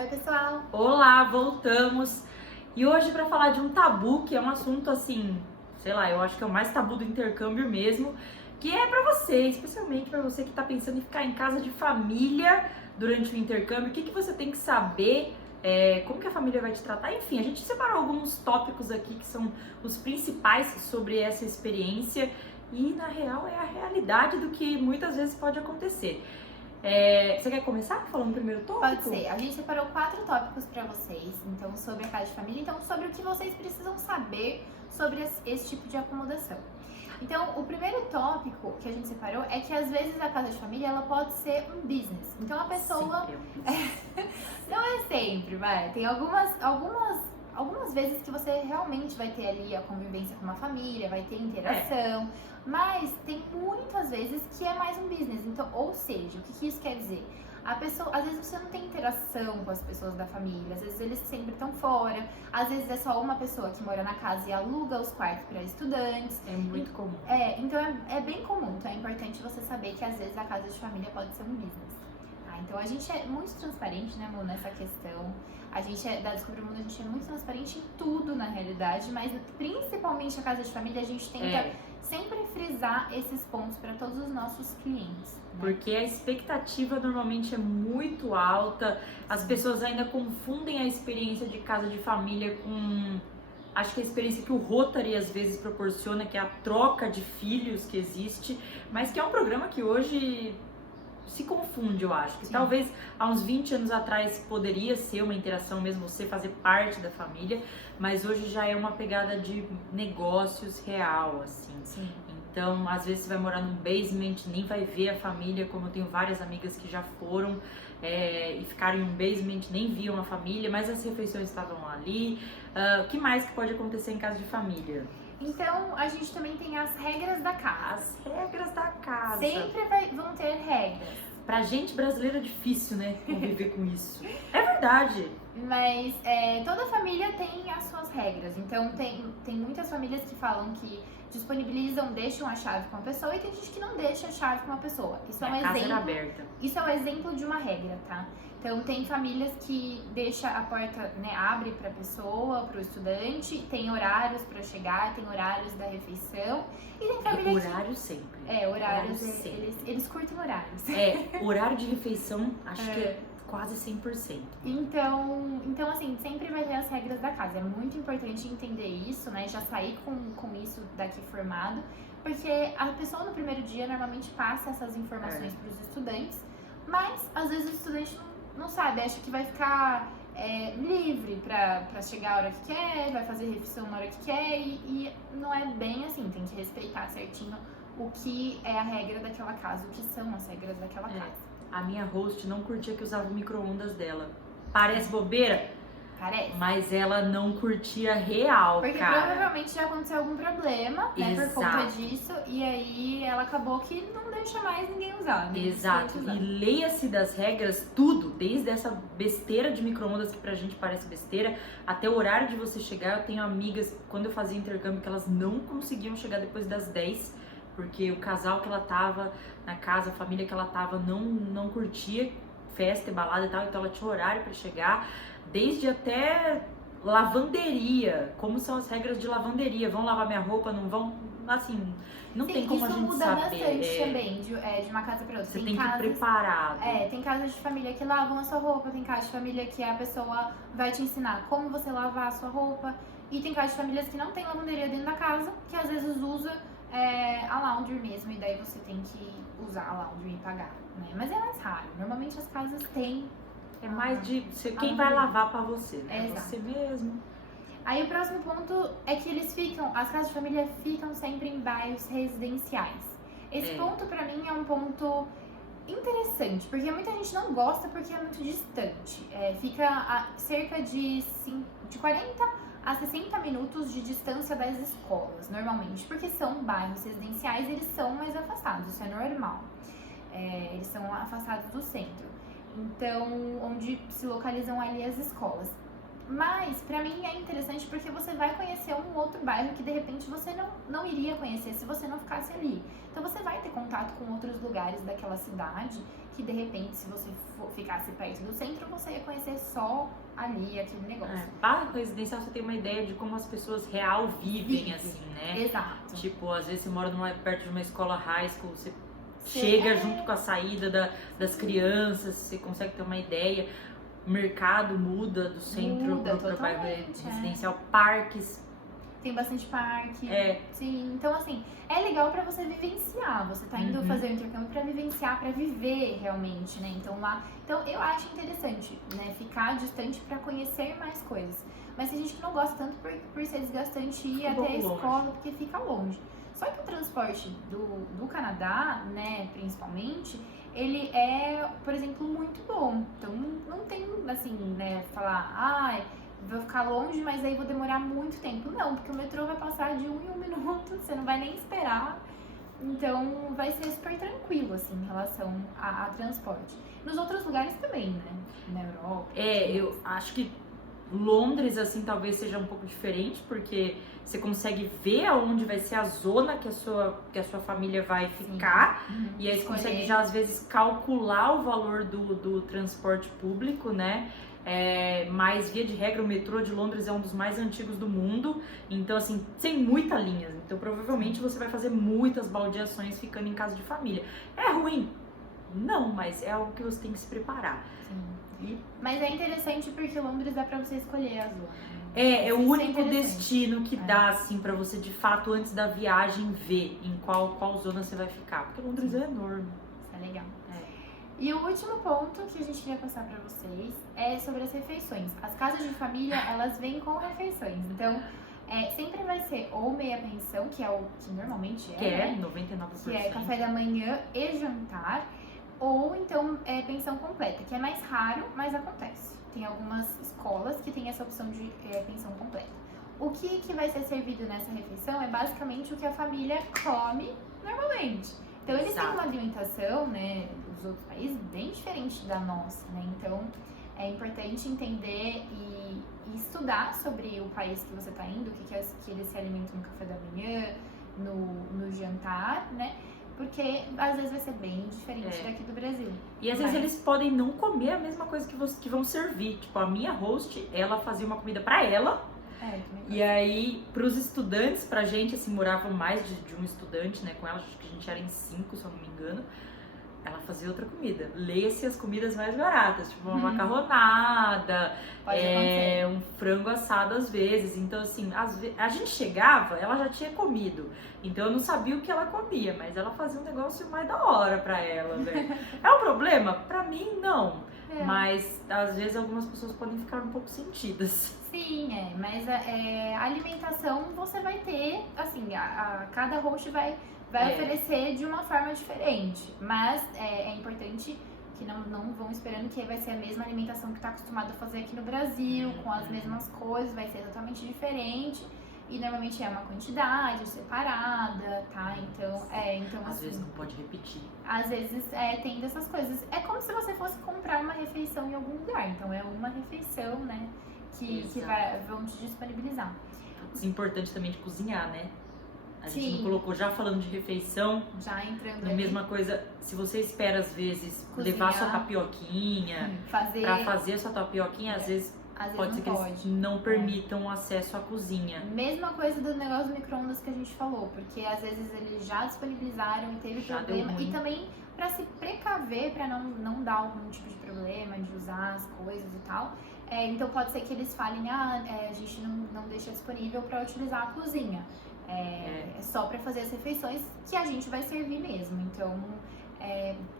Oi, pessoal! Olá, voltamos. E hoje para falar de um tabu, que é um assunto assim, sei lá, eu acho que é o mais tabu do intercâmbio mesmo, que é para você, especialmente para você que tá pensando em ficar em casa de família durante o intercâmbio, o que você tem que saber, como que a família vai te tratar, enfim, a gente separou alguns tópicos aqui que são os principais sobre essa experiência e na real é a realidade do que muitas vezes pode acontecer. Você quer começar falando o primeiro tópico? Pode ser. A gente separou 4 tópicos para vocês, então sobre a casa de família, então sobre o que vocês precisam saber sobre esse tipo de acomodação. Então, o primeiro tópico que a gente separou é que às vezes a casa de família ela pode ser um business. Então a pessoa não é sempre, vai. Tem algumas vezes que você realmente vai ter ali a convivência com uma família, vai ter interação, mas tem muitas vezes que é mais um business. Então, ou seja, o que isso quer dizer? A pessoa, às vezes você não tem interação com as pessoas da família, às vezes eles sempre estão fora, às vezes é só uma pessoa que mora na casa e aluga os quartos para estudantes. É muito comum. Então é bem comum, então é importante você saber que às vezes a casa de família pode ser um business. Então a gente é muito transparente, né, amor, nessa questão. A gente da Descobrir o Mundo, a gente é muito transparente em tudo, na realidade, mas principalmente a casa de família, a gente tenta sempre frisar esses pontos para todos os nossos clientes. Né? Porque a expectativa normalmente é muito alta, as pessoas ainda confundem a experiência de casa de família com, acho que a experiência que o Rotary às vezes proporciona, que é a troca de filhos que existe, mas que é um programa que hoje se confunde, eu acho. Que Sim. Talvez há uns 20 anos atrás poderia ser uma interação mesmo, você fazer parte da família, mas hoje já é uma pegada de negócios real, assim. Sim. Então, às vezes você vai morar num basement, nem vai ver a família, como eu tenho várias amigas que já foram e ficaram em um basement, nem viam a família, mas as refeições estavam ali. O que mais que pode acontecer em casa de família? Então, a gente também tem as regras da casa. As regras da casa. Sempre vão ter regras. Pra gente brasileira é difícil, né, conviver com isso. É verdade. Mas toda família tem as suas regras. Então, tem muitas famílias que falam que disponibilizam, deixam a chave com a pessoa, e tem gente que não deixa a chave com a pessoa. Isso é um exemplo. Aberta. Isso é um exemplo de uma regra, tá? Então, tem famílias que deixa a porta, né, abre para a pessoa, para o estudante, tem horários para chegar, tem horários da refeição, e tem família horário sempre. Horários sempre. Eles curtem horários. Horário de refeição, acho que é quase 100%. Então, assim, sempre vai ter as regras da casa. É muito importante entender isso, né? Já sair com isso daqui formado, porque a pessoa no primeiro dia normalmente passa essas informações para os estudantes, mas às vezes o estudante não sabe, acha que vai ficar livre pra chegar a hora que quer, vai fazer refeição na hora que quer, e não é bem assim, tem que respeitar certinho o que é a regra daquela casa, o que são as regras daquela casa. A minha host não curtia que usava o micro-ondas dela. Parece bobeira? Parece. Mas ela não curtia real, porque cara. Provavelmente já aconteceu algum problema, né, por conta disso, e aí ela acabou que não deixa mais ninguém usar. Né? Exato, e leia-se das regras tudo, desde essa besteira de micro-ondas que pra gente parece besteira, até o horário de você chegar. Eu tenho amigas, quando eu fazia intercâmbio, que elas não conseguiam chegar depois das 10, porque o casal que ela tava na casa, a família que ela tava, não curtia festa e balada e tal, então ela tinha horário pra chegar, desde até lavanderia, como são as regras de lavanderia, vão lavar minha roupa, não vão, assim, não tem como a gente saber. Isso muda bastante também, de uma casa pra outra. Você tem que ir preparado. Tem casas de família que lavam a sua roupa, tem casa de família que a pessoa vai te ensinar como você lavar a sua roupa, e tem casa de famílias que não tem lavanderia dentro da casa, que às vezes usa a laundry mesmo, e daí você tem que usar a laundry e pagar, né? Mas é mais raro, normalmente as casas têm. É mais de quem vai lavar pra você, né? Você mesmo. Aí o próximo ponto é que as casas de família ficam sempre em bairros residenciais. Esse ponto pra mim é um ponto interessante, porque muita gente não gosta porque é muito distante. Fica a cerca de 40 a 60 minutos de distância das escolas, normalmente, porque são bairros residenciais e eles são mais afastados, isso é normal. Eles são afastados do centro. Então, onde se localizam ali as escolas. Mas, pra mim, é interessante porque você vai conhecer um outro bairro que, de repente, você não iria conhecer se você não ficasse ali. Então, você vai ter contato com outros lugares daquela cidade que, de repente, se você ficasse perto do centro, você ia conhecer só ali, aquele negócio. Bairro residencial, você tem uma ideia de como as pessoas real vivem, assim, né? Exato. Tipo, às vezes você mora perto de uma escola high school, você chega junto com a saída das crianças, você consegue ter uma ideia. O mercado muda do centro para o bairro residencial, parques. Tem bastante parque. Sim, então assim, é legal pra você vivenciar. Você tá indo fazer o intercâmbio pra vivenciar, pra viver realmente, né? Então eu acho interessante, né? Ficar distante pra conhecer mais coisas. Mas tem gente que não gosta tanto por ser desgastante ir até a escola, porque fica longe. Só que o transporte do Canadá, né, principalmente, ele é, por exemplo, muito bom. Então não tem, assim, né, falar, vou ficar longe, mas aí vou demorar muito tempo. Não, porque o metrô vai passar de 1 em 1 minuto, você não vai nem esperar. Então vai ser super tranquilo, assim, em relação a transporte. Nos outros lugares também, né, na Europa. Eu acho que Londres, assim, talvez seja um pouco diferente, porque você consegue ver aonde vai ser a zona que a sua família vai ficar. E aí você consegue já, às vezes, calcular o valor do transporte público, né? Mas, via de regra, o metrô de Londres é um dos mais antigos do mundo. Então, assim, tem muitas linhas. Então, provavelmente, você vai fazer muitas baldeações ficando em casa de família. É ruim? Não, mas é algo que você tem que se preparar. Mas é interessante porque Londres dá pra você escolher a zona. É o único destino que dá, assim, pra você, de fato, antes da viagem, ver em qual zona você vai ficar. Porque Londres é enorme. Isso é legal. E o último ponto que a gente queria passar pra vocês é sobre as refeições. As casas de família, elas vêm com refeições. Então, sempre vai ser ou meia pensão, que é o que normalmente né? 99%. Que é café da manhã e jantar. Ou então pensão completa, que é mais raro, mas acontece. Tem algumas escolas que têm essa opção de pensão completa. O que vai ser servido nessa refeição é basicamente o que a família come normalmente. Então eles têm uma alimentação, né, dos outros países bem diferente da nossa, né? Então é importante entender e estudar sobre o país que você está indo, o que eles se alimentam no café da manhã, no jantar, né? Porque às vezes vai ser bem diferente daqui do Brasil. E às vezes eles podem não comer a mesma coisa que vão servir. Tipo, a minha host, ela fazia uma comida pra ela. E aí, pros estudantes, pra gente, assim, moravam mais de um estudante, né, com ela, acho que a gente era em 5, se eu não me engano. Ela fazia outra comida. Leia-se as comidas mais baratas, tipo uma macarronada, um frango assado às vezes. Então, assim, a gente chegava, ela já tinha comido. Então eu não sabia o que ela comia, mas ela fazia um negócio mais da hora pra ela, né? É um problema? Pra mim, não. Mas às vezes algumas pessoas podem ficar um pouco sentidas. Sim, mas a alimentação você vai ter, assim, cada host vai oferecer de uma forma diferente, mas é importante que não vão esperando que vai ser a mesma alimentação que está acostumado a fazer aqui no Brasil, com as mesmas coisas, vai ser totalmente diferente e normalmente é uma quantidade separada, tá? Então às assim, vezes não pode repetir. Às vezes tem dessas coisas. É como se você fosse comprar uma refeição em algum lugar, então é uma refeição, né, que vão te disponibilizar. É importante também de cozinhar, né? A gente Sim. não colocou, já falando de refeição, já entrando na mesma coisa, se você espera às vezes levar sua tapioquinha, pra fazer a sua tapioquinha, às vezes pode ser que eles não permitam acesso à cozinha. Mesma coisa do negócio do micro-ondas que a gente falou, porque às vezes eles já disponibilizaram e teve problema, e também pra se precaver, pra não dar algum tipo de problema de usar as coisas e tal. Então pode ser que eles falem, a gente não deixa disponível pra utilizar a cozinha. É só pra fazer as refeições que a gente vai servir mesmo. Então,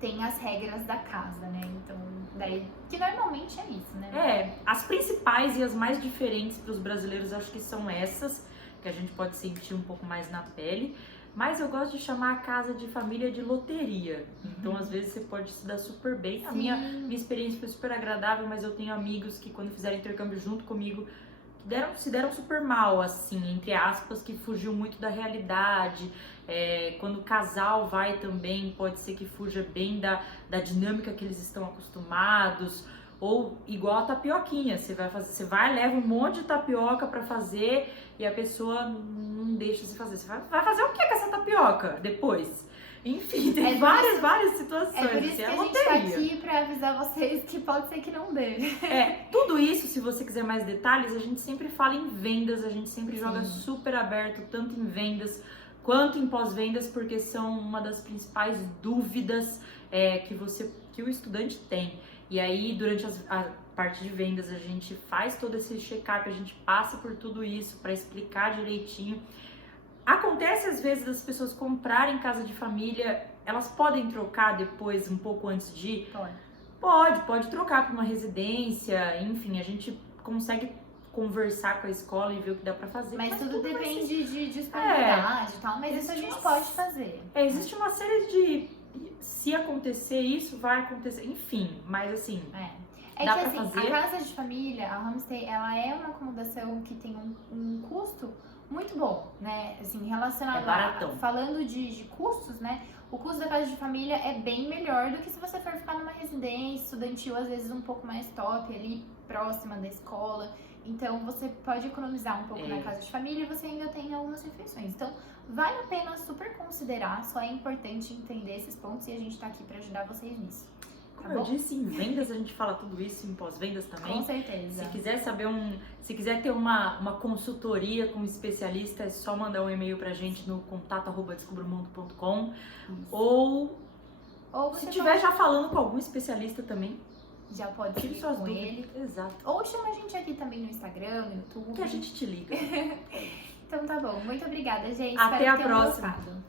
tem as regras da casa, né? Então, daí, que normalmente é isso, né? As principais e as mais diferentes para os brasileiros, acho que são essas, que a gente pode sentir um pouco mais na pele. Mas eu gosto de chamar a casa de família de loteria. Então, às vezes, você pode se dar super bem. A minha experiência foi super agradável, mas eu tenho amigos que, quando fizeram intercâmbio junto comigo, se deram super mal, assim, entre aspas, que fugiu muito da realidade. Quando o casal vai também, pode ser que fuja bem da dinâmica que eles estão acostumados. Ou igual a tapioquinha, você vai, leva um monte de tapioca pra fazer e a pessoa não deixa você fazer. Você vai fazer o que com essa tapioca depois? Enfim, tem várias situações. É por isso que a gente tá aqui pra avisar vocês que pode ser que não dê. Tudo isso, se você quiser mais detalhes, a gente sempre fala em vendas, a gente sempre joga super aberto, tanto em vendas quanto em pós-vendas, porque são uma das principais dúvidas que o estudante tem. E aí, durante a parte de vendas, a gente faz todo esse check-up, a gente passa por tudo isso para explicar direitinho. Acontece às vezes das pessoas comprarem casa de família, elas podem trocar depois, um pouco antes de ir? Pode trocar para uma residência, enfim, a gente consegue conversar com a escola e ver o que dá pra fazer. Mas tudo depende de disponibilidade e tal, mas isso a gente pode fazer. Existe uma série de... Se acontecer isso, vai acontecer, enfim, mas assim... dá que pra assim, fazer. a casa de família, a homestay, ela é uma acomodação que tem um custo muito bom, né? Assim, relacionado falando de custos, né? O custo da casa de família é bem melhor do que se você for ficar numa residência estudantil, às vezes um pouco mais top, ali próxima da escola. Então, você pode economizar um pouco na casa de família e você ainda tem algumas refeições. Então, vale a pena super considerar, só é importante entender esses pontos e a gente tá aqui pra ajudar vocês nisso. Como eu disse, em vendas a gente fala tudo isso, em pós-vendas também. Com certeza. Se quiser saber se quiser ter uma consultoria com um especialista, é só mandar um e-mail pra gente no contato@descubramundo.com ou se tiver já falando com algum especialista também, já pode ir com ele. Exato. Ou chama a gente aqui também no Instagram, no YouTube. Que a gente te liga. Então tá bom. Muito obrigada, gente. Até Espero a que tenham próxima. gostado.